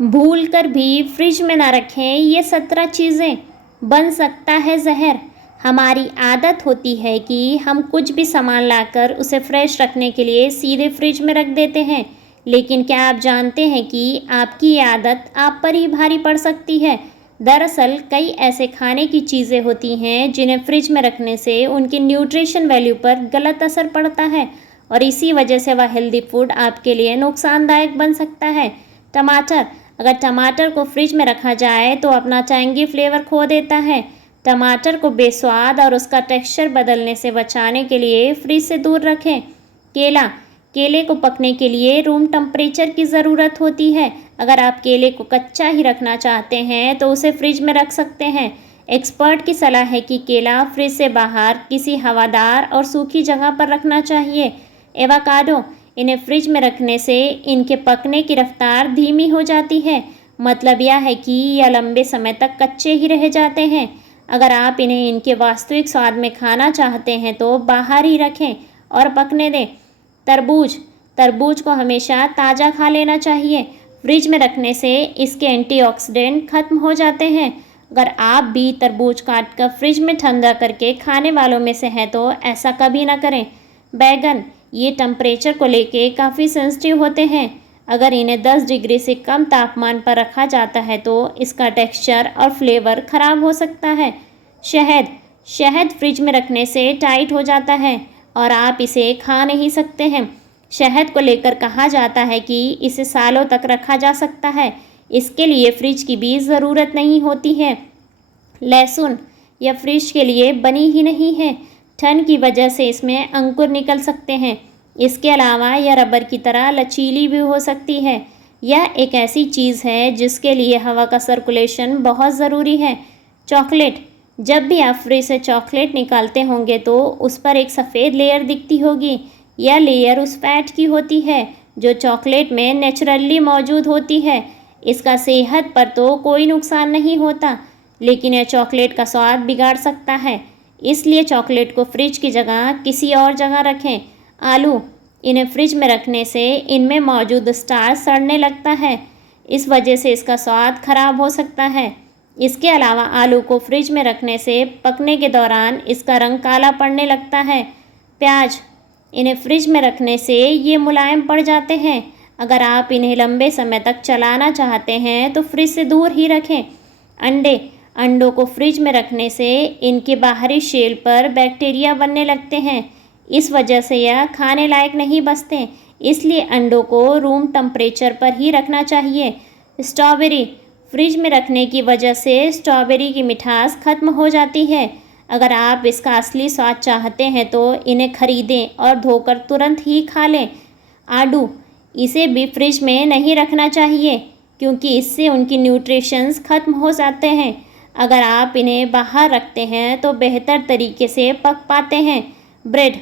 भूल कर भी फ्रिज में ना रखें ये 17 चीज़ें, बन सकता है ज़हर। हमारी आदत होती है कि हम कुछ भी सामान लाकर उसे फ्रेश रखने के लिए सीधे फ्रिज में रख देते हैं, लेकिन क्या आप जानते हैं कि आपकी ये आदत आप पर ही भारी पड़ सकती है। दरअसल कई ऐसे खाने की चीज़ें होती हैं जिन्हें फ्रिज में रखने से उनकी न्यूट्रिशन वैल्यू पर गलत असर पड़ता है और इसी वजह से वह हेल्दी फूड आपके लिए नुकसानदायक बन सकता है। टमाटर, अगर टमाटर को फ्रिज में रखा जाए तो अपना टैंगी फ्लेवर खो देता है। टमाटर को बेस्वाद और उसका टेक्सचर बदलने से बचाने के लिए फ्रिज से दूर रखें। केला, केले को पकने के लिए रूम टेम्परेचर की ज़रूरत होती है। अगर आप केले को कच्चा ही रखना चाहते हैं तो उसे फ्रिज में रख सकते हैं। एक्सपर्ट की सलाह है कि केला फ्रिज से बाहर किसी हवादार और सूखी जगह पर रखना चाहिए। एवोकाडो, इन्हें फ्रिज में रखने से इनके पकने की रफ्तार धीमी हो जाती है। मतलब यह है कि यह लंबे समय तक कच्चे ही रह जाते हैं। अगर आप इन्हें इनके वास्तविक स्वाद में खाना चाहते हैं तो बाहर ही रखें और पकने दें। तरबूज, तरबूज को हमेशा ताज़ा खा लेना चाहिए। फ्रिज में रखने से इसके एंटीऑक्सीडेंट खत्म हो जाते हैं। अगर आप भी तरबूज काट कर फ्रिज में ठंडा करके खाने वालों में से हैं तो ऐसा कभी ना करें। बैगन, ये टेम्परेचर को लेके काफ़ी सेंसिटिव होते हैं। अगर इन्हें 10 डिग्री से कम तापमान पर रखा जाता है तो इसका टेक्सचर और फ्लेवर ख़राब हो सकता है। शहद, शहद फ्रिज में रखने से टाइट हो जाता है और आप इसे खा नहीं सकते हैं। शहद को लेकर कहा जाता है कि इसे सालों तक रखा जा सकता है, इसके लिए फ्रिज की भी ज़रूरत नहीं होती है। लहसुन, यह फ्रिज के लिए बनी ही नहीं है। ठंड की वजह से इसमें अंकुर निकल सकते हैं। इसके अलावा यह रबर की तरह लचीली भी हो सकती है। यह एक ऐसी चीज़ है जिसके लिए हवा का सर्कुलेशन बहुत ज़रूरी है। चॉकलेट, जब भी आप फ्रिज से चॉकलेट निकालते होंगे तो उस पर एक सफ़ेद लेयर दिखती होगी। यह लेयर उस फैट की होती है जो चॉकलेट में नेचुरली मौजूद होती है। इसका सेहत पर तो कोई नुकसान नहीं होता, लेकिन यह चॉकलेट का स्वाद बिगाड़ सकता है। इसलिए चॉकलेट को फ्रिज की जगह किसी और जगह रखें। आलू, इन्हें फ्रिज में रखने से इनमें मौजूद स्टार्च सड़ने लगता है, इस वजह से इसका स्वाद खराब हो सकता है। इसके अलावा आलू को फ्रिज में रखने से पकने के दौरान इसका रंग काला पड़ने लगता है। प्याज, इन्हें फ्रिज में रखने से ये मुलायम पड़ जाते हैं। अगर आप इन्हें लंबे समय तक चलाना चाहते हैं तो फ्रिज से दूर ही रखें। अंडे, अंडों को फ्रिज में रखने से इनके बाहरी शेल पर बैक्टीरिया बनने लगते हैं, इस वजह से यह खाने लायक नहीं बचते। इसलिए अंडों को रूम टेम्परेचर पर ही रखना चाहिए। स्ट्रॉबेरी, फ्रिज में रखने की वजह से स्ट्रॉबेरी की मिठास खत्म हो जाती है। अगर आप इसका असली स्वाद चाहते हैं तो इन्हें खरीदें और धोकर तुरंत ही खा लें। आड़ू, इसे भी फ्रिज में नहीं रखना चाहिए क्योंकि इससे उनकी न्यूट्रिशंस खत्म हो जाते हैं। अगर आप इन्हें बाहर रखते हैं तो बेहतर तरीके से पक पाते हैं। ब्रेड,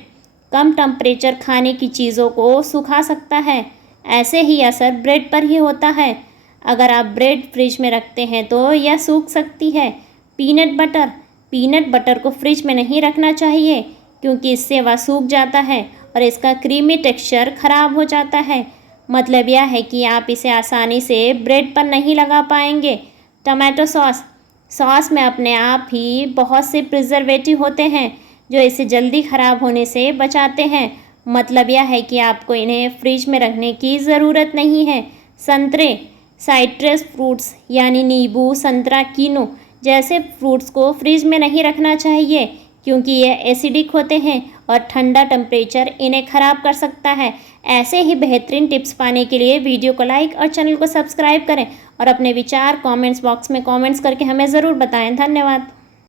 कम टेम्परेचर खाने की चीज़ों को सुखा सकता है, ऐसे ही असर ब्रेड पर ही होता है। अगर आप ब्रेड फ्रिज में रखते हैं तो यह सूख सकती है। पीनट बटर, पीनट बटर को फ्रिज में नहीं रखना चाहिए क्योंकि इससे वह सूख जाता है और इसका क्रीमी टेक्सचर ख़राब हो जाता है। मतलब यह है कि आप इसे आसानी से ब्रेड पर नहीं लगा पाएंगे। टमाटो सॉस, सॉस में अपने आप ही बहुत से प्रिजर्वेटिव होते हैं जो इसे जल्दी ख़राब होने से बचाते हैं। मतलब यह है कि आपको इन्हें फ्रिज में रखने की ज़रूरत नहीं है। संतरे, साइट्रस फ्रूट्स यानी नींबू, संतरा, कीनू जैसे फ्रूट्स को फ्रिज में नहीं रखना चाहिए क्योंकि यह एसिडिक होते हैं और ठंडा टेम्परेचर इन्हें ख़राब कर सकता है। ऐसे ही बेहतरीन टिप्स पाने के लिए वीडियो को लाइक और चैनल को सब्सक्राइब करें और अपने विचार कमेंट्स बॉक्स में कमेंट्स करके हमें ज़रूर बताएं। धन्यवाद।